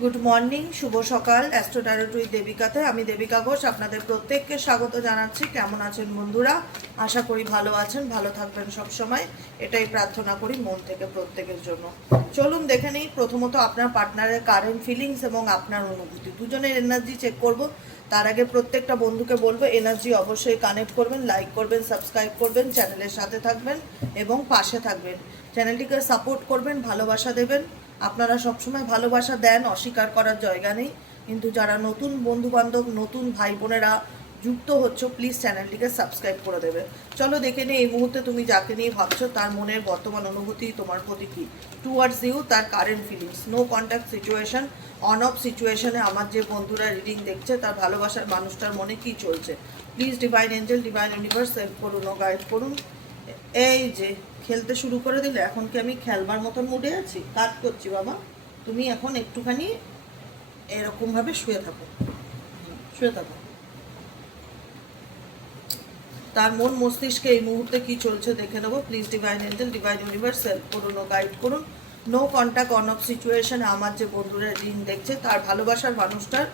Good morning, শুভ সকাল। Astro tarot with দেবিকাতে আমি দেবিকা ঘোষ আপনাদের প্রত্যেককে স্বাগত জানাচ্ছি। কেমন আছেন বন্ধুরা? আশা করি ভালো আছেন, ভালো থাকবেন সব সময়, এটাই প্রার্থনা করি মন থেকে প্রত্যেকের জন্য। চলুন দেখে নিই প্রথমত আপনার পার্টনারের কারেন্ট ফিলিংস এবং আপনার অনুভূতি, দুজনের এনার্জি চেক করব। তার আগে প্রত্যেকটা বন্ধুকে বলবো এনার্জি অবশ্যই কানেক্ট করবেন, লাইক করবেন, সাবস্ক্রাইব করবেন, চ্যানেলের সাথে থাকবেন এবং পাশে থাকবেন, চ্যানেলটিকে সাপোর্ট করবেন, ভালোবাসা দেবেন। আপনারা সবসময় ভালোবাসা দেন, অস্বীকার করার জায়গা নেই, কিন্তু যারা নতুন বন্ধুবান্ধব, নতুন ভাই বোনেরা যুক্ত হচ্ছ, প্লিজ চ্যানেলটিকে সাবস্ক্রাইব করে দেবে। চলো দেখে নিই এই মুহূর্তে তুমি যাকে নিয়ে ভাবছো তার মনের বর্তমান অনুভূতি তোমার প্রতি কী, টুয়ার্ডস ইউ, তার current feelings. No contact situation, on off সিচুয়েশনে আমার যে বন্ধুরা রিডিং দেখছে তার ভালোবাসার মানুষটার মনে কী চলছে। Please divine angel, divine universe help করুন ও গাইড করুন। এই যে খেলতে শুরু করে দিলে, এখন কি আমি খেলবার মতন মুডে আছি? কাজ করছি বাবা, তুমি এখন একটুখানি এরকমভাবে শুয়ে থাকো, শুয়ে থাকো। তার মন মস্তিষ্কে এই মুহূর্তে কি চলছে দেখে নেবো। Please divine angel, divine universe help করুন ও গাইড করুন। নো কন্ট্যাক্ট, অন অফ সিচুয়েশনে আমার যে বন্ধুরা রিং দেখছে তার ভালোবাসার মানুষটার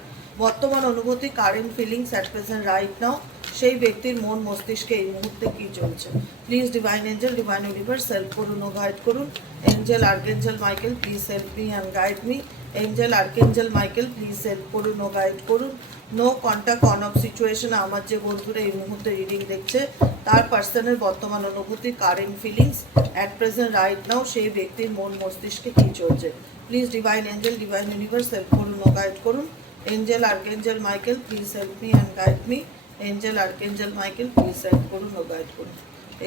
বর্তমান অনুভূতি, current feelings at present right now, সেই ব্যক্তির মন মস্তিষ্কে এই মুহূর্তে কী চলছে। Please divine angel, divine universe help করুন ও গাইড করুন। Angel archangel Michael, please help me and guide me. Angel archangel Michael, please help করুন ও গাইড করুন। নো কন্ট্যাক্ট, অন অফ সিচুয়েশনে আমার যে বন্ধুরা এই মুহূর্তে রিডিং দেখছে তার পার্সনের বর্তমান অনুভূতি, current feelings at present right now, সেই ব্যক্তির মন মস্তিষ্কে কী চলছে। Please divine angel, divine universe help করুন ও গাইড করুন। Angel archangel Michael, please help me and guide me. Angel archangel Michael, please help করুন ও গাইড করুন।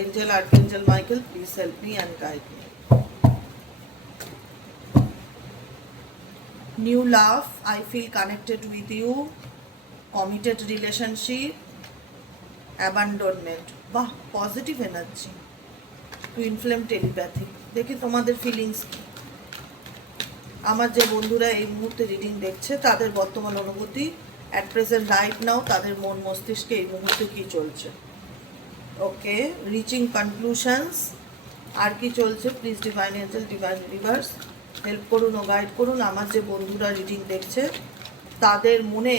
Angel archangel Michael, please help me and guide me. New love, I feel connected with you, committed relationship, abandonment. বাহ, positive energy, twin flame telepathy. দেখি তোমাদের feelings কি। আমার যে বন্ধুরা এই মুহূর্তে রিডিং দেখছে তাদের বর্তমান অনুভূতি অ্যাট প্রেজেন্ট রাইট নাও, তাদের মন মস্তিষ্কে এই মুহূর্তে কী চলছে। ওকে, রিচিং কনক্লুশনস, আর কি চলছে। Please divine angel, divine universe help করুন ও গাইড করুন। আমার যে বন্ধুরা রিডিং দেখছে তাদের মনে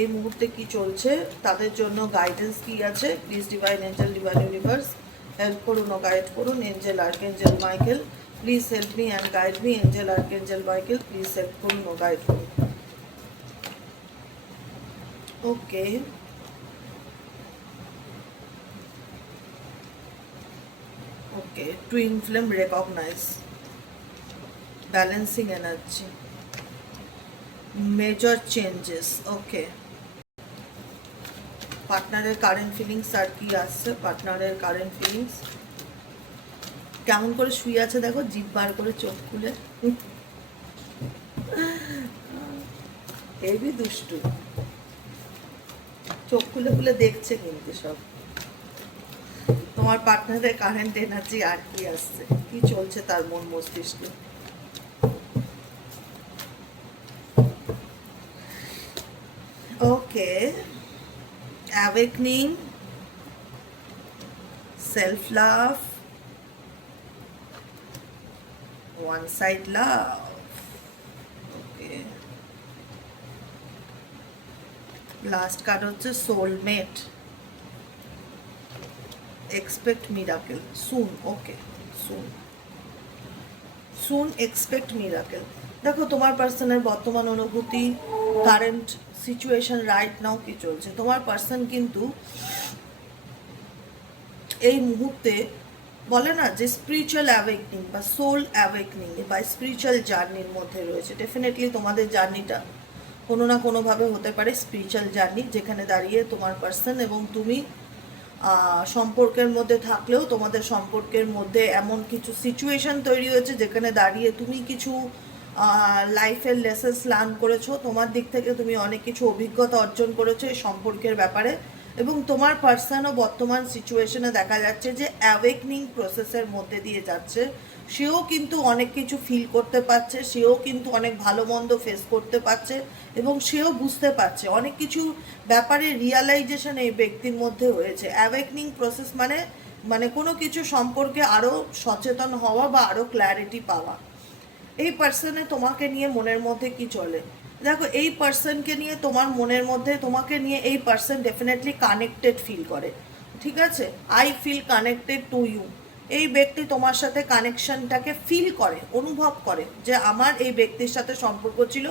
এই মুহূর্তে কি চলছে, তাদের জন্য গাইডেন্স কি আছে। Please divine angel, divine universe help করুন ও গাইড করুন। Angel archangel Michael, please help me and guide me. Angel archangel Michael, please help করুন ও গাইড করুন। Okay, okay, twin flame recognise, balancing energy, major changes. Okay, পার্টনারের current feelings আর কি আসছে। পার্টনারের কারেন্ট ফিলিংস কেমন করে শুয়ে আছে দেখো, জিভ বার করে, চোখ খুলে, হেবি দুষ্টু, চোখ খুলে খুলে দেখছে কিন্তু সব। তোমার পার্টনারের কারেন্ট এনার্জি আর কি আসছে, কি চলছে তার মন মস্তিষ্কে। Okay, awakening, self love, one side love. Okay, last card হচ্ছে soulmate, expect miracle soon. Okay, soon, soon expect miracle. দেখো তোমার পার্সনের বর্তমান অনুভূতি, কারেন্ট সিচুয়েশন রাইট নাও কি চলছে। তোমার পার্সন কিন্তু এই মুহূর্তে বলে না যে স্পিরিচুয়াল অ্যাওয়েকনিং বা সোল অ্যাওয়েকনিং বা স্পিরিচুয়াল জার্নির মধ্যে রয়েছে। ডেফিনেটলি তোমাদের জার্নিটা কোনো না কোনোভাবে হতে পারে স্পিরিচুয়াল জার্নি, যেখানে দাঁড়িয়ে তোমার পার্সন এবং তুমি সম্পর্কের মধ্যে থাকলেও তোমাদের সম্পর্কের মধ্যে এমন কিছু সিচুয়েশন তৈরি হয়েছে যেখানে দাঁড়িয়ে তুমি কিছু লাইফের লেসেন্স লার্ন করেছো, তোমার দিক থেকে তুমি অনেক কিছু অভিজ্ঞতা অর্জন করেছো এই সম্পর্কের ব্যাপারে, এবং তোমার পার্সনও বর্তমান সিচুয়েশনে দেখা যাচ্ছে যে অ্যাওয়েকনিং প্রসেসের মধ্যে দিয়ে যাচ্ছে। সেও কিন্তু অনেক কিছু ফিল করতে পারছে, সেও কিন্তু অনেক ভালো মন্দ ফেস করতে পারছে, এবং সেও বুঝতে পারছে অনেক কিছু ব্যাপারে রিয়ালাইজেশন এই ব্যক্তির মধ্যে হয়েছে। অ্যাওয়েকনিং প্রসেস মানে মানে কোনো কিছু সম্পর্কে আরও সচেতন হওয়া বা আরও ক্ল্যারিটি পাওয়া। এই পার্সনে তোমাকে নিয়ে মনের মধ্যে কি চলে। দেখো, এই পার্সনকে নিয়ে তোমার মনের মধ্যে, তোমাকে নিয়ে এই পার্সন ডেফিনেটলি কানেক্টেড ফিল করে, ঠিক আছে। I feel connected to you. এই ব্যক্তি তোমার সাথে কানেকশনটাকে ফিল করে, অনুভব করে যে আমার এই ব্যক্তির সাথে সম্পর্ক ছিল,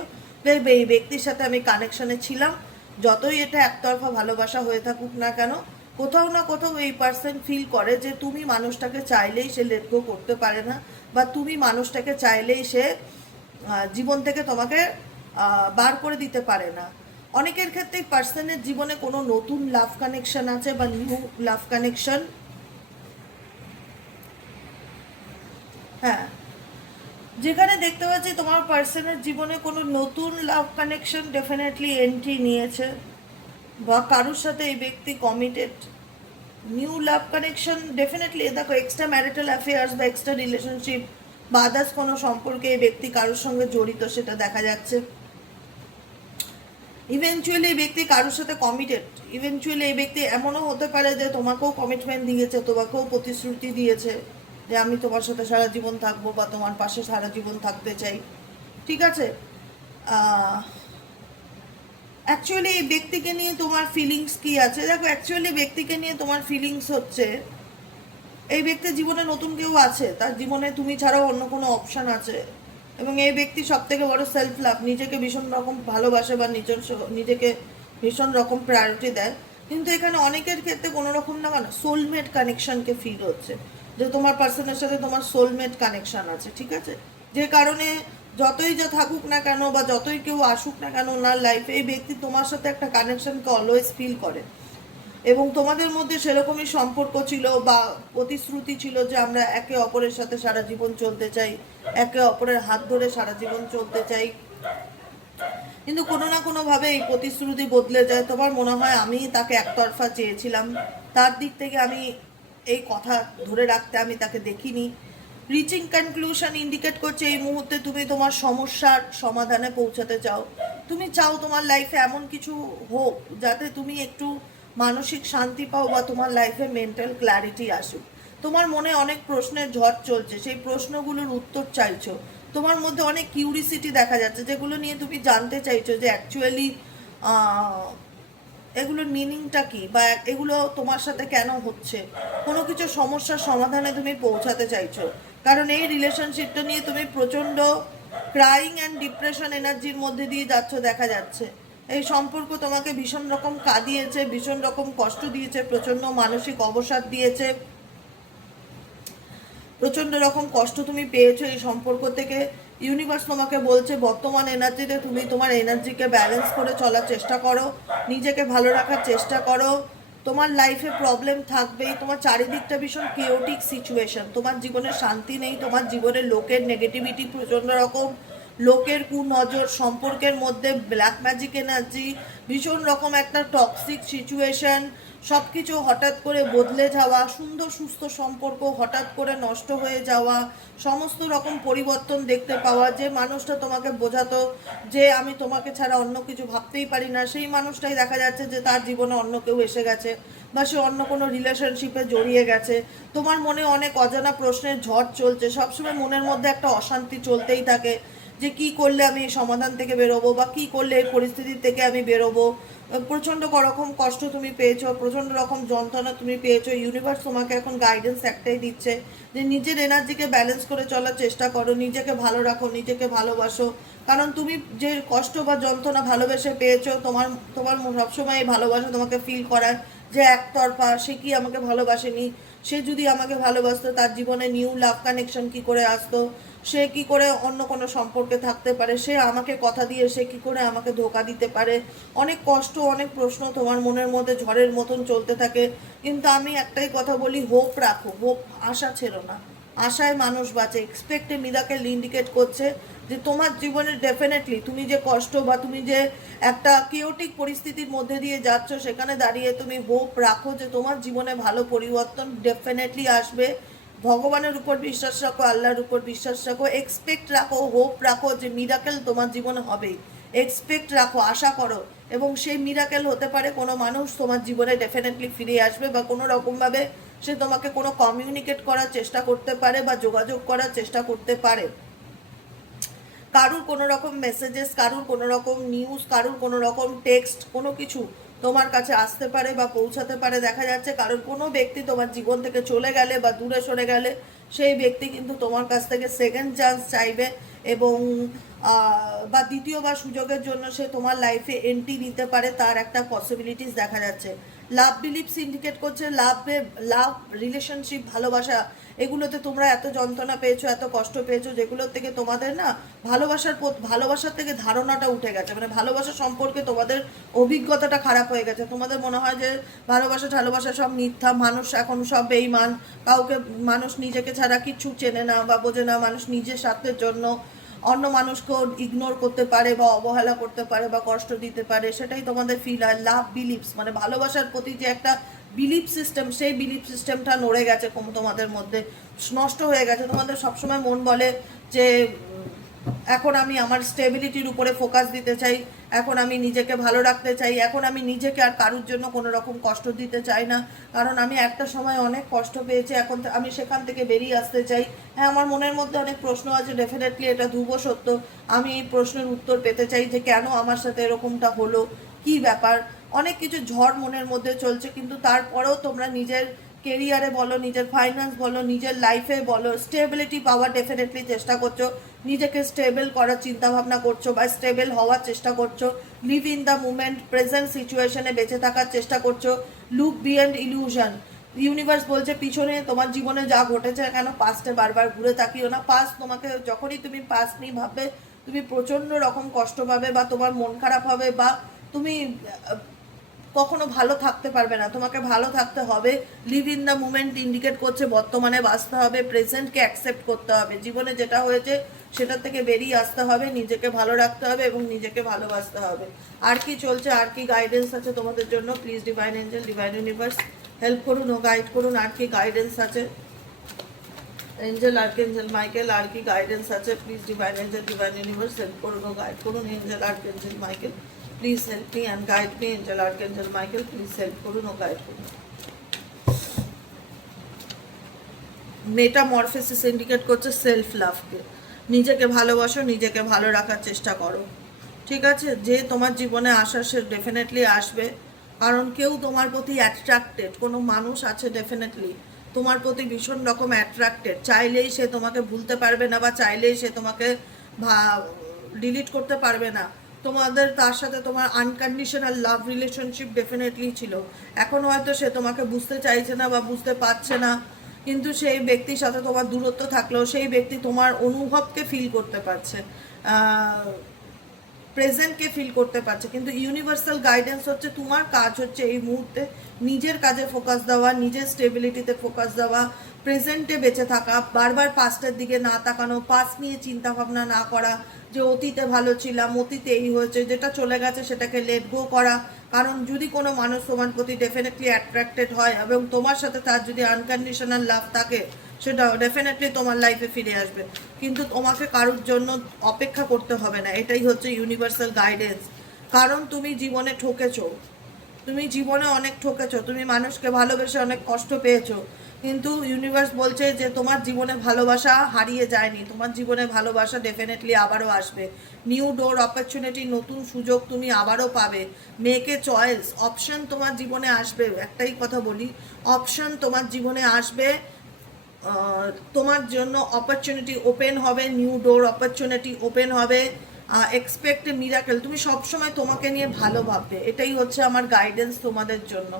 এই ব্যক্তির সাথে আমি কানেকশনে ছিলাম। যতই এটা একতরফা ভালোবাসা হয়ে থাকুক না কেন, কোথাও না কোথাও এই পার্সন ফিল করে যে তুমি মানুষটাকে চাইলেই সে লেট গো করতে পারে না, বা তুমি মানুষটাকে চাইলেই সে জীবন থেকে তোমাকে বার করে দিতে পারে না। অনেকের ক্ষেত্রে পার্সনের জীবনে কোনো নতুন লাভ কানেকশন আছে বা নিউ লাভ কানেকশন। হ্যাঁ, যেখানে দেখতে পাচ্ছি তোমার পার্সনের জীবনে কোনো নতুন লাভ কানেকশন ডেফিনেটলি এন্ট্রি নিয়েছে, বা কারোর সাথে এই ব্যক্তি কমিটেড। নিউ লাভ কানেকশন ডেফিনেটলি, দেখো এক্সট্রা ম্যারিটাল অ্যাফেয়ার্স বা এক্সট্রা রিলেশনশিপ বা আদার্স কোনো সম্পর্কে এই ব্যক্তি কারোর সঙ্গে জড়িত, সেটা দেখা যাচ্ছে। ইভেনচুয়ালি এই ব্যক্তি কারোর সাথে কমিটেড। ইভেনচুয়ালি এই ব্যক্তি এমনও হতে পারে যে তোমাকেও কমিটমেন্ট দিয়েছে, তোমাকেও প্রতিশ্রুতি দিয়েছে যে আমি তোমার সাথে সারা জীবন থাকবো বা তোমার পাশে সারা জীবন থাকতে চাই, ঠিক আছে। অ্যাকচুয়ালি এই ব্যক্তিকে নিয়ে তোমার ফিলিংস কি আছে? দেখো, অ্যাকচুয়ালি ব্যক্তিকে নিয়ে তোমার ফিলিংস হচ্ছে এই ব্যক্তির জীবনে নতুন কেউ আছে, তার জীবনে তুমি ছাড়াও অন্য কোনো অপশান আছে, এবং এই ব্যক্তি সব থেকে বড় সেলফ লাভ, নিজেকে ভীষণ রকম ভালোবাসে বা নিজেকে ভীষণ রকম প্রায়োরিটি দেয়। কিন্তু এখানে অনেকের ক্ষেত্রে কোনো রকম না কেন সোলমেট কানেকশনকে ফিল হচ্ছে, যে তোমার পার্সনের সাথে তোমার সোলমেট কানেকশন আছে, ঠিক আছে। যে কারণে যতই যা থাকুক না কেন বা যতই কেউ আসুক না কেন ওনার লাইফে, এই ব্যক্তি তোমার সাথে একটা কানেকশনকে অলওয়েজ ফিল করে, এবং তোমাদের মধ্যে সেরকমই সম্পর্ক ছিল বা প্রতিশ্রুতি ছিল যে আমরা একে অপরের সাথে সারা জীবন চলতে চাই, একে অপরের হাত ধরে সারা জীবন চলতে চাই। কিন্তু কোনো না কোনোভাবে এই প্রতিশ্রুতি বদলে যায়। তোমার মনে হয় আমি তাকে একতরফা চেয়েছিলাম, তার দিক থেকে আমি এই কথা ধরে রাখতে আমি তাকে দেখিনি। রিচিং কনক্লুশন ইন্ডিকেট করছে এই মুহূর্তে তুমি তোমার সমস্যার সমাধানে পৌঁছাতে চাও। তুমি চাও তোমার লাইফে এমন কিছু হোক যাতে তুমি একটু মানসিক শান্তি পাও বা তোমার লাইফে মেন্টাল ক্ল্যারিটি আসুক। তোমার মনে অনেক প্রশ্নের ঝড় চলছে, সেই প্রশ্নগুলোর উত্তর চাইছো। তোমার মধ্যে অনেক কিউরিসিটি দেখা যাচ্ছে, যেগুলো নিয়ে তুমি জানতে চাইছো যে অ্যাকচুয়ালি এগুলোর মিনিংটা কি, বা এগুলো তোমার সাথে কেন হচ্ছে। কোনো কিছু সমস্যার সমাধানে তুমি পৌঁছাতে চাইছো, কারণ এই রিলেশনশিপটা নিয়ে তুমি প্রচণ্ড ক্রাইং অ্যান্ড ডিপ্রেশন এনার্জির মধ্যে দিয়ে যাচ্ছ দেখা যাচ্ছে। এই সম্পর্ক তোমাকে ভীষণ রকম কাঁদিয়েছে, ভীষণ রকম কষ্ট দিয়েছে, প্রচণ্ড মানসিক অবসাদ দিয়েছে, প্রচণ্ড রকম কষ্ট তুমি পেয়েছো এই সম্পর্ক থেকে। ইউনিভার্স তোমাকে বলছে বর্তমান এনার্জিতে তুমি তোমার এনার্জিকে ব্যালেন্স করে চলার চেষ্টা করো, নিজেকে ভালো রাখার চেষ্টা করো। তোমার লাইফে প্রবলেম থাকবেই, তোমার চারিদিকটা ভীষণ কেওটিক সিচুয়েশন, তোমার জীবনে শান্তি নেই, তোমার জীবনে লোকের নেগেটিভিটি প্রচণ্ড রকম, লোকের কুনজর, সম্পর্কের মধ্যে ব্ল্যাক ম্যাজিক এনার্জি, ভীষণ রকম একটা টক্সিক সিচুয়েশন, সব কিছু হঠাৎ করে বদলে যাওয়া, সুন্দর সুস্থ সম্পর্ক হঠাৎ করে নষ্ট হয়ে যাওয়া, সমস্ত রকম পরিবর্তন দেখতে পাওয়া। যে মানুষটা তোমাকে বোঝাতো যে আমি তোমাকে ছাড়া অন্য কিছু ভাবতেই পারি না, সেই মানুষটাই দেখা যাচ্ছে যে তার জীবনে অন্য কেউ এসে গেছে বা সে অন্য কোনো রিলেশনশিপে জড়িয়ে গেছে। তোমার মনে অনেক অজানা প্রশ্নের ঝড় চলছে, সবসময় মনের মধ্যে একটা অশান্তি চলতেই থাকে যে কি করলে আমি এই সমাধান থেকে বেরোবো বা কি করলে এই পরিস্থিতি থেকে আমি বেরোবো। প্রচণ্ড রকম কষ্ট তুমি পেয়েছো, প্রচণ্ড রকম যন্ত্রণা তুমি পেয়েছো। ইউনিভার্স তোমাকে এখন গাইডেন্স একটাই দিচ্ছে যে নিজের এনার্জিকে ব্যালেন্স করে চলার চেষ্টা করো, নিজেকে ভালো রাখো, নিজেকে ভালোবাসো। কারণ তুমি যে কষ্ট বা যন্ত্রণা ভালোবেসে পেয়েছো, তোমার তোমার সবসময় এই ভালোবাসা তোমাকে ফিল করায় যে একতরফা, সে কি আমাকে ভালোবাসেনি, সে যদি আমাকে ভালোবাসতো তার জীবনে নিউ লাভ কানেকশন কি করে আসতো, সে কি করে অন্য কোনো সম্পর্কে থাকতে পারে, সে আমাকে কথা দিয়ে সে কি করে আমাকে ধোকা দিতে পারে। অনেক কষ্ট, অনেক প্রশ্ন তোমার মনের মধ্যে ঝড়ের মতন চলতে থাকে। কিন্তু আমি একটাই কথা বলি, হোপ রাখো, হোপ, আশা ছেড়ো না। আশায় মানুষ বাঁচে। এক্সপেক্ট এ মিরাকেল ইন্ডিকেট করছে যে তোমার জীবনে ডেফিনেটলি তুমি যে কষ্ট বা তুমি যে একটা কিওটিক পরিস্থিতির মধ্যে দিয়ে যাচ্ছ, সেখানে দাঁড়িয়ে তুমি হোপ রাখো যে তোমার জীবনে ভালো পরিবর্তন ডেফিনেটলি আসবে। ভগবানের উপর বিশ্বাস রাখো, আল্লাহর উপর বিশ্বাস রাখো, এক্সপেক্ট রাখো, হোপ রাখো যে মিরাকেল তোমার জীবনে হবেই। এক্সপেক্ট রাখো, আশা করো, এবং সেই মিরাকেল হতে পারে কোনো মানুষ তোমার জীবনে ডেফিনেটলি ফিরে আসবে, বা কোনো রকমভাবে সে তোমাকে কোনো কমিউনিকেট করার চেষ্টা করতে পারে বা যোগাযোগ করার চেষ্টা করতে পারে। কারুর কোনো রকম মেসেজেস, কারুর কোনো রকম নিউজ, কারুর কোনো রকম টেক্সট, কোনো কিছু তোমার কাছে আসতে পারে বা পৌঁছাতে পারে। দেখা যাচ্ছে কারণ কোনো ব্যক্তি তোমার জীবন থেকে চলে গেলে বা দূরে সরে গেলে সেই ব্যক্তি কিন্তু তোমার কাছ থেকে সেকেন্ড চান্স চাইবে এবং বা দ্বিতীয়বার সুযোগের জন্য সে তোমার লাইফে এন্ট্রি নিতে পারে, তার একটা পসিবিলিটিস দেখা যাচ্ছে। লাভ বিলিফ সিন্ডিকেট করছে, লাভ রিলেশনশিপ, ভালোবাসা, এগুলোতে তোমরা এত যন্ত্রণা পেয়েছো, এত কষ্ট পেয়েছো, যেগুলোর থেকে তোমাদের না ভালোবাসার থেকে ধারণাটা উঠে গেছে, মানে ভালোবাসা সম্পর্কে তোমাদের অভিজ্ঞতাটা খারাপ হয়ে গেছে। তোমাদের মনে হয় যে ভালোবাসা সব মিথ্যা, মানুষ এখন সব বেইমান, কাউকে মানুষ নিজেকে ছাড়া কিচ্ছু চেনে না বা বোঝে না, মানুষ নিজের স্বার্থের জন্য অন্য মানুষকেও ইগনোর করতে পারে বা অবহেলা করতে পারে বা কষ্ট দিতে পারে, সেটাই তোমাদের ফিল হয়। লাভ বিলিভস মানে ভালোবাসার প্রতি যে একটা বিলিভ সিস্টেম, সেই বিলিভ সিস্টেমটা নড়ে গেছে তোমাদের মধ্যে, নষ্ট হয়ে গেছে। তোমাদের সবসময় মন বলে যে এখন আমি আমার স্টেবিলিটির উপরে ফোকাস দিতে চাই, এখন আমি নিজেকে ভালো রাখতে চাই, এখন আমি নিজেকে আর কারুর জন্য কোনো রকম কষ্ট দিতে চাই না, কারণ আমি একটা সময় অনেক কষ্ট পেয়েছি, এখন আমি সেখান থেকে বেরিয়ে আসতে চাই। হ্যাঁ, আমার মনের মধ্যে অনেক প্রশ্ন আছে, ডেফিনেটলি এটা ধ্রুব সত্য। আমি এই প্রশ্নের উত্তর পেতে চাই যে কেন আমার সাথে এরকমটা হলো, কি ব্যাপার। অনেক কিছু ঝড় মনের মধ্যে চলছে, কিন্তু তারপরেও তোমরা নিজের কেরিয়ারে বলো, নিজের ফাইন্যান্স বলো, নিজের লাইফে বলো, স্টেবিলিটি পাওয়ার ডেফিনেটলি চেষ্টা করছো, নিজেকে স্টেবল করার চিন্তা ভাবনা করছো বা স্টেবল হওয়ার চেষ্টা করছো, live in the moment, present সিচুয়েশনে বেঁচে থাকার চেষ্টা করছো, লুক বিয়ন্ড ইলিউশন। ইউনিভার্স বলছে পিছনে তোমার জীবনে যা ঘটেছে কেন পাস্টে বারবার ঘুরে তাকিও না। পাস্ট তোমাকে, যখনই তুমি পাস্ট নিয়ে ভাববে তুমি প্রচণ্ড রকম কষ্ট পাবে বা তোমার মন খারাপ হবে বা তুমি কখনো ভালো থাকতে পারবে না। তোমাকে ভালো থাকতে হবে, live in the moment indicate করছে বর্তমানে বাঁচতে হবে, প্রেজেন্টকে অ্যাকসেপ্ট করতে হবে, জীবনে যেটা হয়েছে সেটা থেকে বেরিয়ে আসতে হবে, নিজেকে ভালো রাখতে হবে এবং নিজেকে ভালোবাসতে হবে। আর কি চলছে, আর কি গাইডেন্স আছে তোমাদের জন্য, please divine angel, divine universe help করুন ও গাইড করুন। আর কি গাইডেন্স আছে, এঞ্জেল আর্কএঞ্জেল মাইকেল, আর কি গাইডেন্স আছে, please divine angel, divine universe help করুন ও গাইড করুন। Angel archangel Michael, please help me and guide me. Angel archangel Michael, please help করুন ও গাইড করুন। মেটামরফেসিস ইন্ডিকেট করছে সেলফ লাভকে, নিজেকে ভালোবাসো, নিজেকে ভালো রাখার চেষ্টা করো, ঠিক আছে। যে তোমার জীবনে আসার সে ডেফিনেটলি আসবে, কারণ কেউ তোমার প্রতি অ্যাট্রাক্টেড, কোনো মানুষ আছে ডেফিনেটলি তোমার প্রতি ভীষণ রকম অ্যাট্রাক্টেড, চাইলেই সে তোমাকে ভুলতে পারবে না বা চাইলেই সে তোমাকে ডিলিট করতে পারবে না। তোমাদের তার সাথে তোমার আনকন্ডিশনাল লাভ রিলেশনশিপ ডেফিনেটলি ছিল, এখন হয়তো সে তোমাকে বুঝতে চাইছে না বা বুঝতে পারছে না, কিন্তু সেই ব্যক্তির সাথে তোমার দূরত্ব থাকলেও সেই ব্যক্তি তোমার অনুভবকে ফিল করতে পারছে, প্রেজেন্টকে ফিল করতে পারছে। কিন্তু ইউনিভার্সাল গাইডেন্স হচ্ছে তোমার কাজ হচ্ছে এই মুহূর্তে নিজের কাজে ফোকাস দেওয়া, নিজের স্টেবিলিটিতে ফোকাস দেওয়া, প্রেজেন্টে বেঁচে থাকা, বারবার পাস্টের দিকে না তাকানো, পাস্ট নিয়ে চিন্তা ভাবনা না করা, যে অতীতে ভালো ছিলাম, অতীতে এই হয়েছে, যেটা চলে গেছে সেটাকে লেট গো করা। কারণ যদি কোনো মানুষ তোমার প্রতি ডেফিনেটলি অ্যাট্রাক্টেড হয় এবং তোমার সাথে তার যদি আনকন্ডিশনাল লাভ থাকে, সেটা ডেফিনেটলি তোমার লাইফে ফিরে আসবে, কিন্তু তোমাকে কারোর জন্য অপেক্ষা করতে হবে না। এটাই হচ্ছে ইউনিভার্সাল গাইডেন্স। কারণ তুমি জীবনে ঠকেছো, তুমি জীবনে অনেক ঠকেছো, তুমি মানুষকে ভালোবেসে অনেক কষ্ট পেয়েছো, কিন্তু ইউনিভার্স বলছে যে তোমার জীবনে ভালোবাসা হারিয়ে যায়নি, তোমার জীবনে ভালোবাসা ডেফিনেটলি আবারও আসবে। নিউ ডোর অপরচুনিটি, নতুন সুযোগ তুমি আবারও পাবে। মেক এ চয়েস, অপশন তোমার জীবনে আসবে। একটাই কথা বলি, অপশন তোমার জীবনে আসবে, তোমার জন্য অপরচুনিটি ওপেন হবে, নিউ ডোর অপরচুনিটি ওপেন হবে। এক্সপেক্ট এ মিরাকেল, তুমি সবসময় তোমাকে নিয়ে ভালো ভাববে, এটাই হচ্ছে আমার গাইডেন্স তোমাদের জন্য।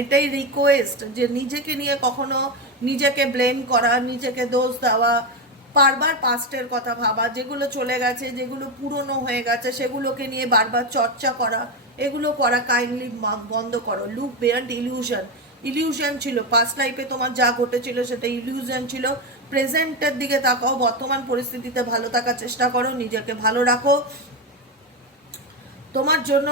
এটাই রিকোয়েস্ট যে নিজেকে নিয়ে কখনো নিজেকে ব্লেম করা, নিজেকে দোষ দেওয়া, বারবার পাস্টের কথা ভাবা, যেগুলো চলে গেছে, যেগুলো পুরনো হয়ে গেছে সেগুলোকে নিয়ে বারবার চর্চা করা, এগুলো করা কাইন্ডলি বন্ধ করো। লুক বিয়ন্ড ইলিউশন, ইলিউশন ছিল পাস্ট লাইফে তোমার যা ঘটেছিল সেটা ইলিউশন ছিল, প্রেজেন্টের দিকে তাকাও, বর্তমান পরিস্থিতিতে ভালো থাকার চেষ্টা করো, নিজেকে ভালো রাখো। তোমার জন্য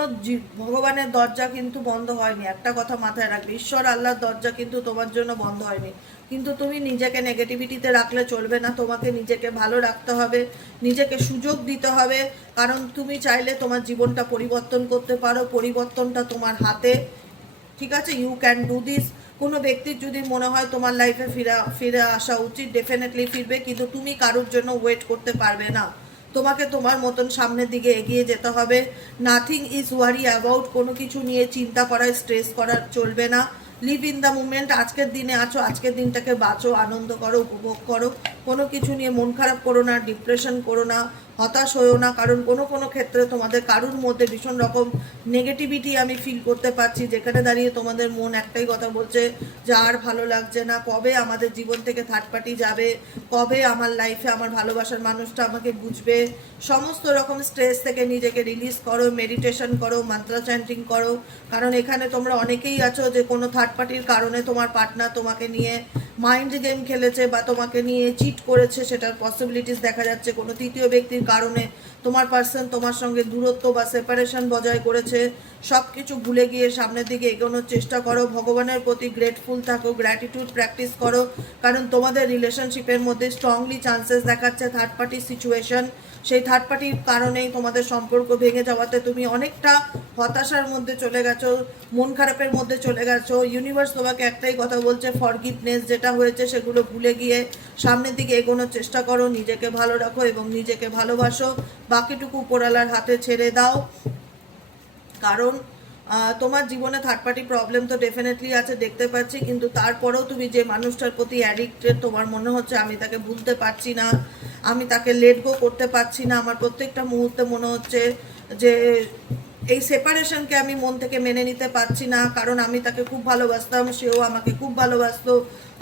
ভগবানের দরজা কিন্তু বন্ধ হয়নি, একটা কথা মাথায় রাখবে, ঈশ্বর আল্লাহর দরজা কিন্তু তোমার জন্য বন্ধ হয়নি, কিন্তু তুমি নিজেকে নেগেটিভিটিতে রাখলে চলবে না, তোমাকে নিজেকে ভালো রাখতে হবে, নিজেকে সুযোগ দিতে হবে, কারণ তুমি চাইলে তোমার জীবনটা পরিবর্তন করতে পারো, পরিবর্তনটা তোমার হাতে, ঠিক আছে। You can do this. কোনো ব্যক্তির যদি মনে হয় তোমার লাইফে ফিরে আসা উচিত, ডেফিনেটলি ফিরবে, কিন্তু তুমি কারোর জন্য ওয়েট করতে পারবে না, তোমাকে তোমার মতন সামনের দিকে এগিয়ে যেতে হবে। নাথিং ইজ ওয়ারি অ্যাবাউট, কোনো কিছু নিয়ে চিন্তা করার স্ট্রেস করার চলবে না। লিভ ইন দ্য মুমেন্ট, আজকের দিনে আছো, আজকের দিনটাকে বাঁচো, আনন্দ করো, উপভোগ করো। কোনো কিছু নিয়ে মন খারাপ করো না, ডিপ্রেশন করো না, হতাশ হয়েও না, কারণ কোনো কোনো ক্ষেত্রে তোমাদের কারুর মধ্যে ভীষণ রকম নেগেটিভিটি আমি ফিল করতে পারছি, যেখানে দাঁড়িয়ে তোমাদের মন একটাই কথা বলছে যে আর ভালো লাগছে না, কবে আমাদের জীবন থেকে থার্ড পার্টি যাবে, কবে আমার লাইফে আমার ভালোবাসার মানুষটা আমাকে বুঝবে। সমস্ত রকম স্ট্রেস থেকে নিজেকে রিলিজ করো, মেডিটেশন করো, মন্ত্র চ্যান্টিং করো, কারণ এখানে তোমরা অনেকেই আছো যে কোনো থার্ড পার্টির কারণে তোমার পার্টনার তোমাকে নিয়ে মাইন্ড গেম খেলেছে বা তোমাকে নিয়ে চিট করেছে, সেটার পসিবিলিটিস দেখা যাচ্ছে। কোনো তৃতীয় ব্যক্তির কারণে তোমার পার্সন তোমার সঙ্গে দূরত্ব বা সেপারেশন বজায় করেছে। সব কিছু ভুলে গিয়ে সামনের দিকে এগোনোর চেষ্টা করো, ভগবানের প্রতি গ্রেটফুল থাকো, গ্র্যাটিটিউড প্র্যাকটিস করো, কারণ তোমাদের রিলেশনশিপের মধ্যে স্ট্রংলি চান্সেস দেখাচ্ছে থার্ড পার্টি সিচুয়েশন। সেই থার্ড পার্টির কারণেই তোমাদের সম্পর্ক ভেঙে যাওয়াতে তুমি অনেকটা হতাশার মধ্যে চলে গেছো, মন খারাপের মধ্যে চলে গেছো। ইউনিভার্স তোমাকে একটাই কথা বলছে, ফরগিভনেস, যেটা হয়েছে সেগুলো ভুলে গিয়ে সামনের দিকে এগোনোর চেষ্টা করো, নিজেকে ভালো রাখো এবং নিজেকে ভালোবাসো। বাকিটুকু উপরওয়ালার হাতে ছেড়ে দাও, কারণ তোমার জীবনে থার্ড পার্টি প্রবলেম তো ডেফিনেটলি আছে, দেখতে পাচ্ছি, কিন্তু তারপরেও তুমি যে মানুষটার প্রতি অ্যাডিক্টেড, তোমার মনে হচ্ছে আমি তাকে ভুলতে পারছি না, আমি তাকে লেট গো করতে পারছি না, আমার প্রত্যেকটা মুহূর্তে মনে হচ্ছে যে এই সেপারেশনকে আমি মন থেকে মেনে নিতে পারছি না, কারণ আমি তাকে খুব ভালোবাসতাম, সেও আমাকে খুব ভালোবাসতো,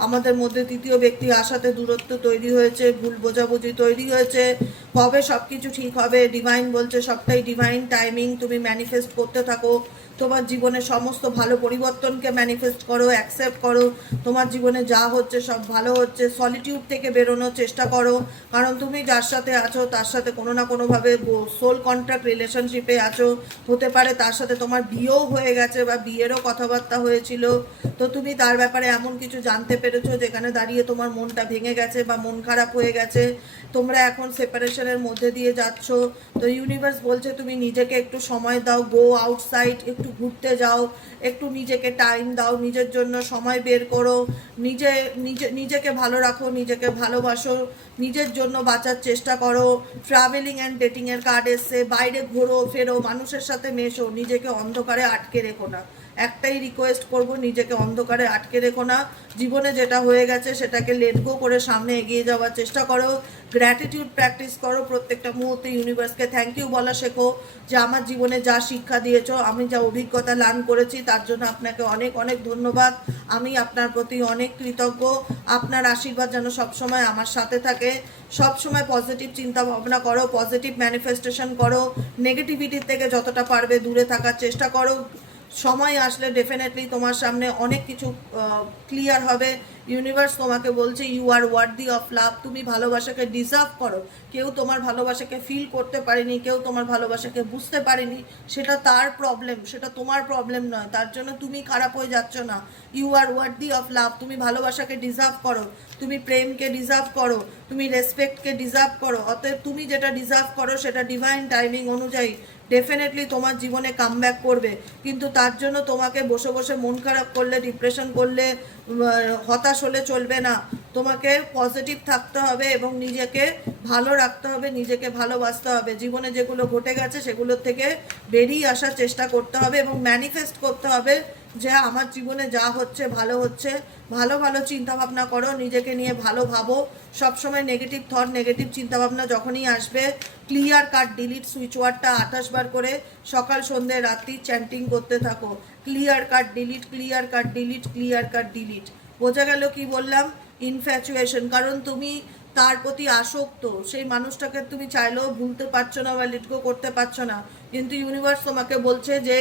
আমাদের মধ্যে তৃতীয় ব্যক্তি আসাতে দূরত্ব তৈরি হয়েছে, ভুল বোঝাবুঝি তৈরি হয়েছে। কবে সব কিছু ঠিক হবে? ডিভাইন বলছে সবটাই ডিভাইন টাইমিং, তুমি ম্যানিফেস্ট করতে থাকো, তোমার জীবনে সমস্ত ভালো পরিবর্তনকে ম্যানিফেস্ট করো, অ্যাকসেপ্ট করো, তোমার জীবনে যা হচ্ছে সব ভালো হচ্ছে। সলিটিউড থেকে বেরোনোর চেষ্টা করো, কারণ তুমি যার সাথে আছো তার সাথে কোনো না কোনোভাবে সোল কন্ট্রাক্ট রিলেশনশিপে আছো, হতে পারে তার সাথে তোমার বিয়েও হয়ে গেছে বা বিয়েরও কথাবার্তা হয়েছিল, তো তুমি তার ব্যাপারে এমন কিছু জানতে পেরেছো যেখানে দাঁড়িয়ে তোমার মনটা ভেঙে গেছে বা মন খারাপ হয়ে গেছে, তোমরা এখন সেপারেশনের মধ্যে দিয়ে যাচ্ছ। তো ইউনিভার্স বলছে তুমি নিজেকে একটু সময় দাও, গো আউটসাইড, একটু ঘুরতে যাও, একটু নিজেকে টাইম দাও, নিজের জন্য সময় বের করো, নিজেকে ভালো রাখো, নিজেকে ভালোবাসো, নিজের জন্য বাঁচার চেষ্টা করো। ট্রাভেলিং অ্যান্ড ডেটিংয়ের কার্ড এসছে, বাইরে ঘোরো ফেরো, মানুষের সাথে মেশো, নিজেকে অন্ধকারে আটকে রেখো না। একটাই রিকোয়েস্ট করব, নিজেকে অন্ধকারে আটকে রেখো না, জীবনে যেটা হয়ে গেছে সেটাকে লেট গো করে সামনে এগিয়ে যাওয়ার চেষ্টা করো। গ্র্যাটিটিউড প্র্যাকটিস করো, প্রত্যেকটা মুহূর্তে ইউনিভার্সকে থ্যাংক ইউ বলা শেখো, যে আমার জীবনে যা শিক্ষা দিয়েছো, আমি যা অভিজ্ঞতা লার্ন করেছি তার জন্য আপনাকে অনেক অনেক ধন্যবাদ, আমি আপনার প্রতি অনেক কৃতজ্ঞ। আপনার আশীর্বাদ যেন সবসময় আমার সাথে থাকে। সবসময় পজিটিভ চিন্তা ভাবনা করো, পজিটিভ ম্যানিফেস্টেশন করো, নেগেটিভিটির থেকে যতটা পারবে দূরে থাকার চেষ্টা করো। সময় আসলে ডেফিনেটলি তোমার সামনে অনেক কিছু ক্লিয়ার হবে। ইউনিভার্স তোমাকে বলছে you are worthy of love, তুমি ভালোবাসাকে ডিজার্ভ করো। কেউ তোমার ভালোবাসাকে ফিল করতে পারেনি, কেউ তোমার ভালোবাসাকে বুঝতে পারেনি, সেটা তার প্রবলেম, সেটা তোমার প্রবলেম নয়, তার জন্য তুমি খারাপ হয়ে যাচ্ছ না। You are worthy of love, তুমি ভালোবাসাকে ডিজার্ভ করো, তুমি প্রেমকে ডিজার্ভ করো, তুমি রেসপেক্টকে ডিজার্ভ করো। অতএব তুমি যেটা ডিজার্ভ করো সেটা ডিভাইন টাইমিং অনুযায়ী ডেফিনেটলি তোমার জীবনে কামব্যাক করবে, কিন্তু তার জন্য তোমাকে বসে বসে মন খারাপ করলে, ডিপ্রেশন করলে, হতাশ হলে চলবে না। তোমাকে পজিটিভ থাকতে হবে এবং নিজেকে ভালো রাখতে হবে, নিজেকে ভালোবাসতে হবে। জীবনে যেগুলো ঘটে গেছে সেগুলোর থেকে বেরিয়ে আসার চেষ্টা করতে হবে এবং ম্যানিফেস্ট করতে হবে যে আমার জীবনে যা হচ্ছে ভালো হচ্ছে। ভালো ভালো চিন্তাভাবনা করো, নিজেকে নিয়ে ভালো ভাবো, সবসময় নেগেটিভ থট, নেগেটিভ চিন্তাভাবনা যখনই আসবে ক্লিয়ার কাট ডিলিট সুইচ ওয়ার্ডটা 28 বার করে সকাল সন্ধ্যে রাত্রি চ্যান্টিং করতে থাকো, clear cut delete, clear cut delete, clear cut delete. বোঝা গেল কি বললাম? ইনফ্যাচুয়েশন, কারণ তুমি তার প্রতি আসক্ত, সেই মানুষটাকে তুমি চাইলেও ভুলতে পারছো না বা লিটগো করতে পারছো না, কিন্তু ইউনিভার্স তোমাকে বলছে যে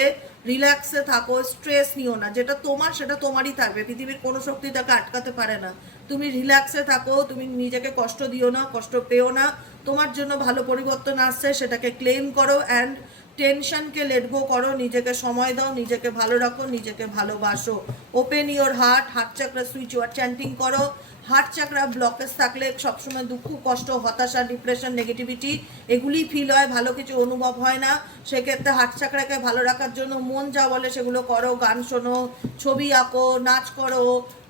রিল্যাক্সে থাকো, স্ট্রেস নিও না, যেটা তোমার সেটা তোমারই থাকবে, পৃথিবীর কোনো শক্তি তাকে আটকাতে পারে না। তুমি রিল্যাক্সে থাকো, তুমি নিজেকে কষ্ট দিও না, কষ্ট পেও না, তোমার জন্য ভালো পরিবর্তন আসছে, সেটাকে ক্লেম করো অ্যান্ড টেনশনকে লেট গো করো, নিজেকে সময় দাও, নিজেকে ভালো রাখো, নিজেকে ভালোবাসো। Open your heart, heart chakra switch word chanting করো। হার্ট চাকরা ব্লকেজ থাকলে সবসময় দুঃখ, কষ্ট, হতাশা, ডিপ্রেশন, নেগেটিভিটি এগুলি ফিল হয়, ভালো কিছু অনুভব হয় না। সেক্ষেত্রে হার্ট চাকরাকে ভালো রাখার জন্য মন যা বলে সেগুলো করো, গান শোনো, ছবি আঁকো, নাচ করো,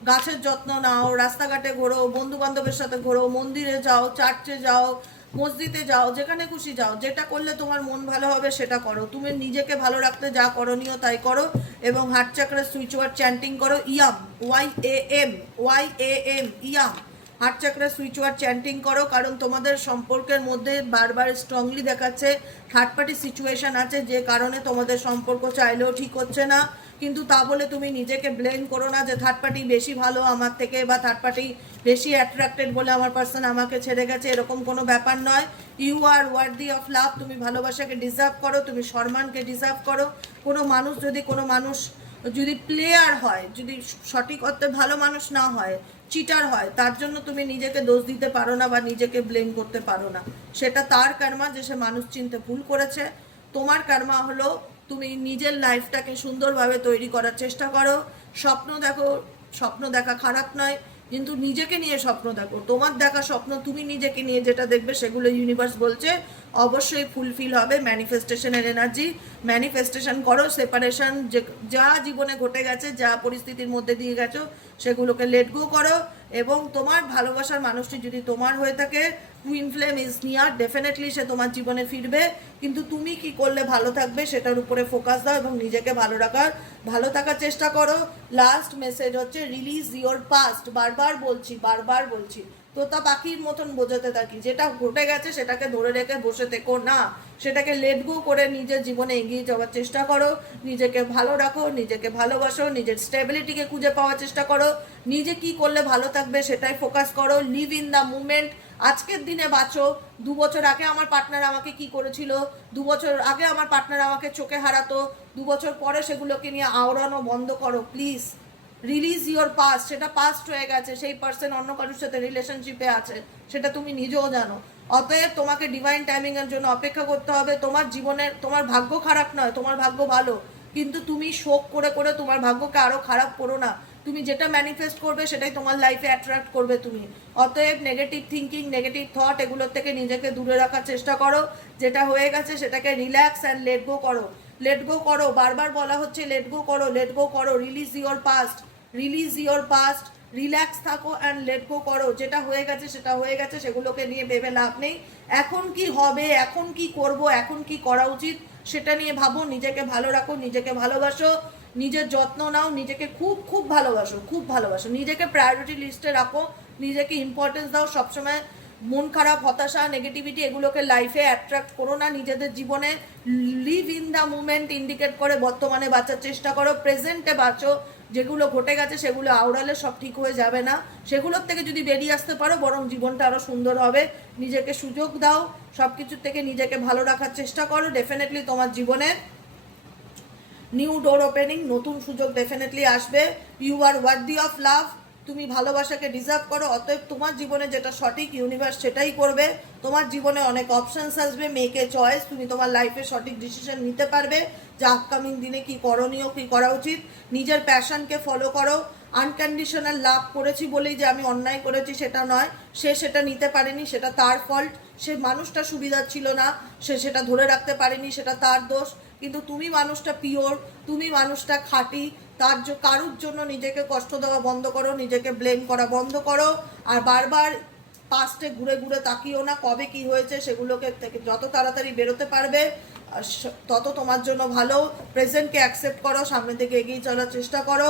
গাছের যত্ন নাও, রাস্তাঘাটে ঘোরো, বন্ধু বান্ধবের সাথে ঘোরো, মন্দিরে যাও, চার্চে যাও, মসজিদে যাও, যেখানে খুশি যাও, যেটা করলে তোমার মন ভালো হবে সেটা করো। তুমি নিজেকে ভালো রাখতে যা করণীয় তাই করো, এবং হার্ট চাকরার সুইচ ওয়ার্ড চ্যান্টিং করো, yam, YAM, yam. Heart chakra switch word chanting করো, কারণ তোমাদের সম্পর্কের মধ্যে বারবার স্ট্রংলি দেখাচ্ছে থার্ড পার্টি সিচুয়েশন আছে, যে কারণে তোমাদের সম্পর্ক চাইলেও ঠিক হচ্ছে না। কিন্তু তা বলে তুমি নিজেকে ব্লেম করো না যে থার্ড পার্টি বেশি ভালো আমার থেকে, বা থার্ড পার্টি বেশি অ্যাট্রাক্টেড বলে আমার পার্সন আমাকে ছেড়ে গেছে, এরকম কোনো ব্যাপার নয়। You are worthy of love, তুমি ভালোবাসাকে ডিজার্ভ করো, তুমি সম্মানকে ডিজার্ভ করো। কোনো মানুষ যদি প্লেয়ার হয়, যদি সঠিক অর্থে ভালো মানুষ না হয়, চিটার হয়, তার জন্য তুমি নিজেকে দোষ দিতে পারো না বা নিজেকে ব্লেম করতে পারো না। সেটা তার কর্মা যে সে মানুষ চিনতে ভুল করেছে। তোমার কর্মা হলো তুমি নিজের লাইফটাকে সুন্দরভাবে তৈরি করার চেষ্টা করো। স্বপ্ন দেখো, স্বপ্ন দেখা খারাপ নয়, কিন্তু নিজেকে নিয়ে স্বপ্ন দেখো। তোমার দেখা স্বপ্ন তুমি নিজেকে নিয়ে যেটা দেখবে সেগুলো ইউনিভার্স বলছে অবশ্যই ফুলফিল হবে। ম্যানিফেস্টেশনের এনার্জি, ম্যানিফেস্টেশন করো। সেপারেশন যা জীবনে ঘটে গেছে, যা পরিস্থিতির মধ্যে দিয়ে গেছো, সেগুলোকে লেট গো করো। এবং তোমার ভালোবাসার মানুষটি যদি তোমার হয়ে থাকে, twin flame is near, definitely সে তোমার জীবনে ফিরবে। কিন্তু তুমি কি করলে ভালো থাকবে সেটার উপরে ফোকাস দাও এবং নিজেকে ভালো থাকার চেষ্টা করো। লাস্ট মেসেজ হচ্ছে রিলিজ ইওর পাস্ট। বারবার বলছি তোতা পাখির মতন বোঝাতে থাকি, যেটা ঘটে গেছে সেটাকে ধরে রেখে বসে থেকো না, সেটাকে লেট গো করে নিজের জীবনে এগিয়ে যাওয়ার চেষ্টা করো। নিজেকে ভালো রাখো, নিজেকে ভালোবাসো, নিজের স্টেবিলিটিকে খুঁজে পাওয়ার চেষ্টা করো। নিজে কি করলে ভালো থাকবে সেটাই ফোকাস করো। লিভ ইন দ্য মুমেন্ট, আজকের দিনে বাঁচো। 2 বছর আগে আমার পার্টনার আমাকে কি করেছিল, 2 বছর আগে আমার পার্টনার আমাকে চোখে হারাতো, 2 বছর পরে সেগুলোকে নিয়ে আওড়ানো বন্ধ করো প্লিজ। রিলিজ ইওর পাস্ট, সেটা পাস্ট হয়ে গেছে, সেই পার্সন অন্য কারোর সাথে রিলেশনশিপে আছে, সেটা তুমি নিজেও জানো। অতএব তোমাকে ডিভাইন টাইমিং এর জন্য অপেক্ষা করতে হবে। তোমার জীবনের, তোমার ভাগ্য খারাপ নয়, তোমার ভাগ্য ভালো, কিন্তু তুমি শোক করে করে তোমার ভাগ্যকে আরো খারাপ করো না। তুমি যেটা ম্যানিফেস্ট করবে সেটাই তোমার লাইফে অ্যাট্রাক্ট করবে তুমি। অতএব নেগেটিভ থিঙ্কিং, নেগেটিভ থট, এগুলোর থেকে নিজেকে দূরে রাখার চেষ্টা করো। যেটা হয়ে গেছে সেটাকে রিল্যাক্স অ্যান্ড লেট গো করো। লেট গো করো, বারবার বলা হচ্ছে লেট গো করো, লেট গো করো। Release your past, release your past, relax থাকো অ্যান্ড লেট গো করো। যেটা হয়ে গেছে সেটা হয়ে গেছে, সেগুলোকে নিয়ে ভেবে লাভ নেই। এখন কি হবে, এখন কি করব, এখন কি করা উচিত সেটা নিয়ে ভাবো। নিজেকে ভালো রাখো, নিজেকে ভালোবাসো, নিজের যত্ন নাও, নিজেকে খুব খুব ভালোবাসো, নিজেকে প্রায়োরিটি লিস্টে রাখো, নিজেকে ইম্পর্টেন্স দাও। সবসময় মন খারাপ, হতাশা, নেগেটিভিটি এগুলোকে লাইফে অ্যাট্রাক্ট করো না নিজেদের জীবনে। Live in the moment indicate করে বর্তমানে বাঁচার চেষ্টা করো, প্রেজেন্টে বাঁচো। যেগুলো ঘটে গেছে সেগুলো আওড়ালে সব ঠিক হয়ে যাবে না, সেগুলোর থেকে যদি বেরিয়ে আসতে পারো বরং জীবনটা আরও সুন্দর হবে। নিজেকে সুযোগ দাও, সব কিছুর থেকে নিজেকে ভালো রাখার চেষ্টা করো। ডেফিনেটলি তোমার জীবনে নিউ ডোর ওপেনিং, নতুন সুযোগ ডেফিনেটলি আসবে। You are worthy of love, তুমি ভালোবাসাকে ডিজার্ভ করো। অতএব তোমার জীবনে যেটা সঠিক ইউনিভার্স সেটাই করবে। তোমার জীবনে অনেক অপশনস আসবে, মেক এ চয়েস। তুমি তোমার লাইফে সঠিক ডিসিশন নিতে পারবে যে আপকামিং দিনে কি করণীয়, কি করা উচিত। নিজের প্যাশনকে ফলো করো। আনকন্ডিশনাল লাভ করেছি বলেই যে আমি অন্যায় করেছি সেটা নয়, সে সেটা নিতে পারেনি, সেটা তার ফল্ট। সে মানুষটা সুবিধা ছিল না, সে সেটা ধরে রাখতে পারেনি, সেটা তার দোষ। কিন্তু তুমি মানুষটা পিওর, তুমি মানুষটা খাঁটি, কারুর জন্য নিজেকে কষ্ট দেওয়া বন্ধ করো, নিজেকে ব্লেম করা বন্ধ করো। আর বারবার পাস্টে ঘুরে ঘুরে তাকিও না, কবে কি হয়েছে সেগুলোকে থেকে যত তাড়াতাড়ি বেরোতে পারবে তত তোমার জন্য ভালো। প্রেজেন্টকে অ্যাকসেপ্ট করো, সামনের দিকে এগিয়ে চলার চেষ্টা করো,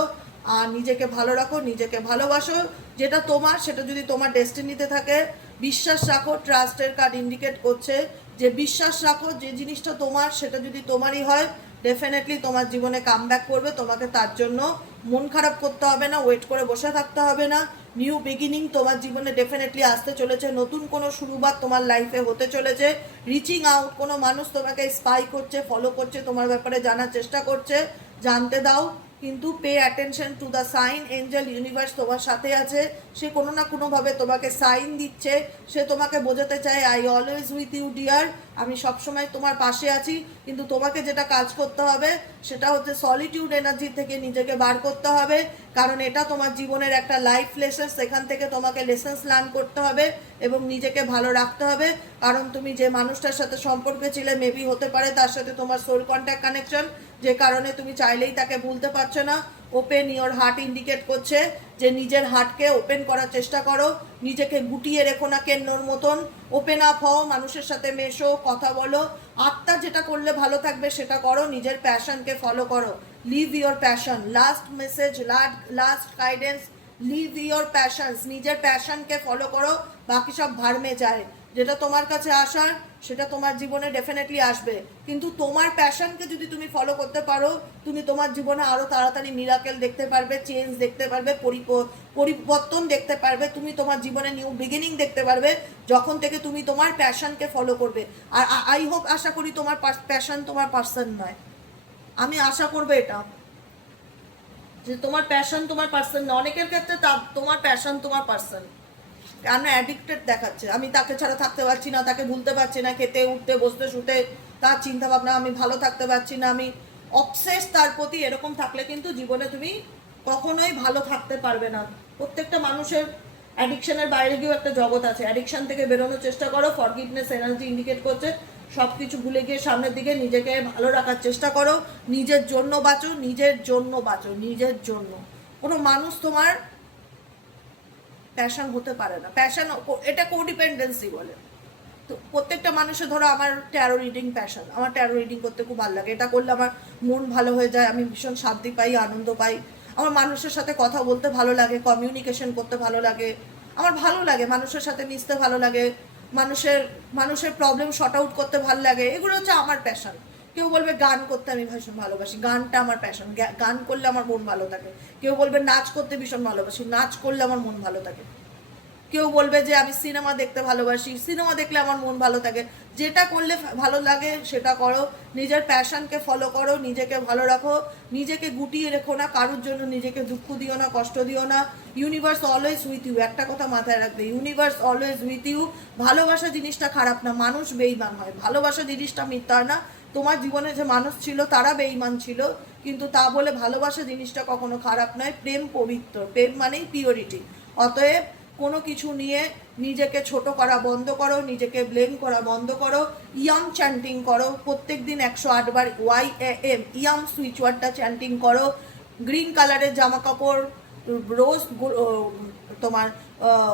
আর নিজেকে ভালো রাখো, নিজেকে ভালোবাসো। যেটা তোমার সেটা যদি তোমার ডেস্টিনিতে থাকে, বিশ্বাস রাখো। ট্রাস্টের কার্ড ইন্ডিকেট করছে যে বিশ্বাস রাখো, যে জিনিসটা তোমার সেটা যদি তোমারই হয় ডেফিনেটলি তোমার জীবনে কামব্যাক করবে। তোমাকে তার জন্য মন খারাপ করতে হবে না, ওয়েট করে বসে থাকতে হবে না। নিউ বিগিনিং তোমার জীবনে ডেফিনেটলি আসতে চলেছে, নতুন কোনো শুরুবাত তোমার লাইফে হতে চলেছে। রিচিং আউট, কোনো মানুষ তোমাকে স্পাই করছে, ফলো করছে, তোমার ব্যাপারে জানার চেষ্টা করছে, জানতে দাও। কিন্তু pay attention to the sign. Angel universe তোমার সাথে আছে, সে কোনো না কোনোভাবে তোমাকে সাইন দিচ্ছে, সে তোমাকে বোঝাতে চায় I always with you dear, আমি সবসময় তোমার পাশে আছি। কিন্তু তোমাকে যেটা কাজ করতে হবে সেটা হচ্ছে সলিটিউড এনার্জি থেকে নিজেকে বার করতে হবে, কারণ এটা তোমার জীবনের একটা লাইফ লেসন। সেখান থেকে তোমাকে লেসন্স লার্ন করতে হবে এবং নিজেকে ভালো রাখতে হবে। কারণ তুমি যে মানুষটার সাথে সম্পর্কে ছিলে, মেবি হতে পারে তার সাথে তোমার সোল কন্ট্যাক্ট কানেকশন, যে কারণে তুমি চাইলেই তাকে ভুলতে পারছো না। ওপেন ইওর হার্ট ইন্ডিকেট করছে যে নিজের হার্টকে ওপেন করার চেষ্টা করো, নিজেকে গুটিয়ে রেখো না কেন্নর মতন, ওপেন আপ হও, মানুষের সাথে মেশো, কথা বলো, আত্মা যেটা করলে ভালো থাকবে সেটা করো, নিজের প্যাশনকে ফলো করো, live your passion. Last message, last guidance, live your passions, নিজের প্যাশনকে ফলো করো, বাকি সব ভাড়মে যায়। যেটা তোমার কাছে আসার সেটা তোমার জীবনে ডেফিনেটলি আসবে, কিন্তু তোমার প্যাশনকে যদি তুমি ফলো করতে পারো, তুমি তোমার জীবনে আরও তাড়াতাড়ি মিরাকেল দেখতে পারবে, চেঞ্জ দেখতে পারবে, পরিবর্তন দেখতে পারবে, তুমি তোমার জীবনে নিউ বিগিনিং দেখতে পারবে যখন থেকে তুমি তোমার প্যাশনকে ফলো করবে। আর আই হোপ, আশা করি তোমার প্যাশন তোমার পার্সন নয়, আমি আশা করবো এটা, যে তোমার প্যাশন তোমার পার্সন না। অনেকের ক্ষেত্রে তোমার প্যাশন তোমার পার্সন, আমরা অ্যাডিক্টেড দেখাচ্ছে, আমি তাকে ছাড়া থাকতে পারছি না, তাকে ভুলতে পারছি না, খেতে উঠতে বসতে শুতে তার চিন্তা ভাবনা, আমি ভালো থাকতে পারছি না, আমি অবসেস তার প্রতি। এরকম থাকলে কিন্তু জীবনে তুমি কখনোই ভালো থাকতে পারবে না। প্রত্যেকটা মানুষের অ্যাডিকশনের বাইরে গিয়েও একটা জগৎ আছে, অ্যাডিকশন থেকে বেরোনোর চেষ্টা করো। ফরগিভনেস এনার্জি ইন্ডিকেট করছে সব কিছু ভুলে গিয়ে সামনের দিকে নিজেকে ভালো রাখার চেষ্টা করো, নিজের জন্য বাঁচো, নিজের জন্য বাঁচো, নিজের জন্য। কোনো মানুষ তোমার প্যাশন হতে পারে না, প্যাশন এটা কোডিপেন্ডেন্সি বলে। তো প্রত্যেকটা মানুষের, ধরো আমার ট্যারো রিডিং প্যাশন, আমার ট্যারো রিডিং করতে খুব ভালো লাগে, এটা করলে আমার মন ভালো হয়ে যায়, আমি ভীষণ শান্তি পাই, আনন্দ পাই, আমার মানুষের সাথে কথা বলতে ভালো লাগে, কমিউনিকেশন করতে ভালো লাগে, আমার ভালো লাগে মানুষের সাথে মিশতে ভালো লাগে, মানুষের প্রবলেম শর্ট আউট করতে ভালো লাগে, এগুলো হচ্ছে আমার প্যাশন। কেউ বলবে গান করতে আমি ভীষণ ভালোবাসি, গানটা আমার প্যাশন, গান করলে আমার মন ভালো থাকে। কেউ বলবে নাচ করতে ভীষণ ভালোবাসি, নাচ করলে আমার মন ভালো থাকে। কেউ বলবে যে আমি সিনেমা দেখতে ভালোবাসি, সিনেমা দেখলে আমার মন ভালো থাকে। যেটা করলে ভালো লাগে সেটা করো, নিজের প্যাশনকে ফলো করো, নিজেকে ভালো রাখো, নিজেকে গুটিয়ে রেখো না, কারোর জন্য নিজেকে দুঃখ দিও না, কষ্ট দিও না। ইউনিভার্স অলওয়েজ উইথ ইউ, একটা কথা মাথায় রাখবে, ইউনিভার্স অলওয়েজ উইথ ইউ। ভালোবাসা জিনিসটা খারাপ না, মানুষ বেঈমান হয়, ভালোবাসা জিনিসটা মিথ্যা না। তোমার জীবনে যে মানুষ ছিল তারা বেঈমান ছিল, কিন্তু তা বলে ভালোবাসা জিনিসটা কখনো খারাপ নয়। প্রেম পবিত্র, প্রেম মানেই পিওরিটি। অতএব কোনো কিছু নিয়ে নিজেকে ছোট করা বন্ধ করো, নিজেকে ব্লেম করা বন্ধ করো, ইয়াম চ্যান্টিং করো, প্রত্যেক দিন 108 বার YAM ইয়াম সুইচ ওয়ার্ডটা চ্যান্টিং করো। গ্রিন কালারের জামা কাপড়, রোজ তোমার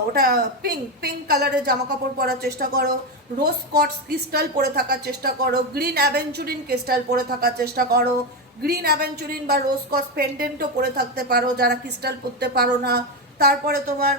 ওটা পিঙ্ক কালারের জামা কাপড় পরার চেষ্টা করো, রোজ কটস ক্রিস্টাল পরে থাকার চেষ্টা করো, গ্রিন অ্যাভেঞ্চুরিন ক্রিস্টাল পরে থাকার চেষ্টা করো, গ্রিন অ্যাভেঞ্চুরিন বা রোজ কটস পেন্ডেন্টও পরে থাকতে পারো যারা ক্রিস্টাল পরতে পারো না। তারপরে তোমার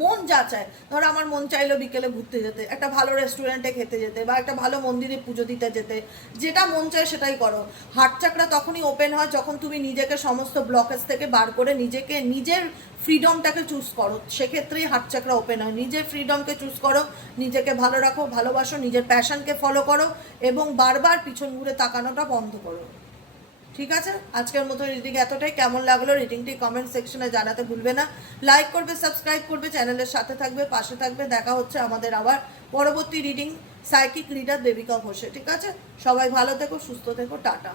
মন যা চায়, ধরো আমার মন চাইলো বিকেলে ঘুরতে যেতে, একটা ভালো রেস্টুরেন্টে খেতে যেতে, বা একটা ভালো মন্দিরে পুজো দিতে যেতে, যেটা মন চায় সেটাই করো। হার্ট চাকরা তখনই ওপেন হয় যখন তুমি নিজেকে সমস্ত ব্লকেজ থেকে বার করে নিজেকে, নিজের ফ্রিডমটাকে চুজ করো, সেক্ষেত্রেই হার্ট চাকরা ওপেন হয়। নিজের ফ্রিডমকে চুজ করো, নিজেকে ভালো রাখো, ভালোবাসো, নিজের প্যাশনকে ফলো করো, এবং বারবার পিছন ঘুরে তাকানোটা বন্ধ করো। ঠিক আছে, আজকের মতো রিডিং এতটাই। কেমন লাগলো রিডিংটি কমেন্ট সেকশনে জানাতে ভুলবে না। লাইক করবে, সাবস্ক্রাইব করবে, চ্যানেলের সাথে থাকবে, পাশে থাকবে। দেখা হচ্ছে আমাদের আবার পরবর্তী রিডিং সাইকিক রিডার দেবিকা ঘোষে। ঠিক আছে, সবাই ভালো থেকো, সুস্থ থেকো, টাটা।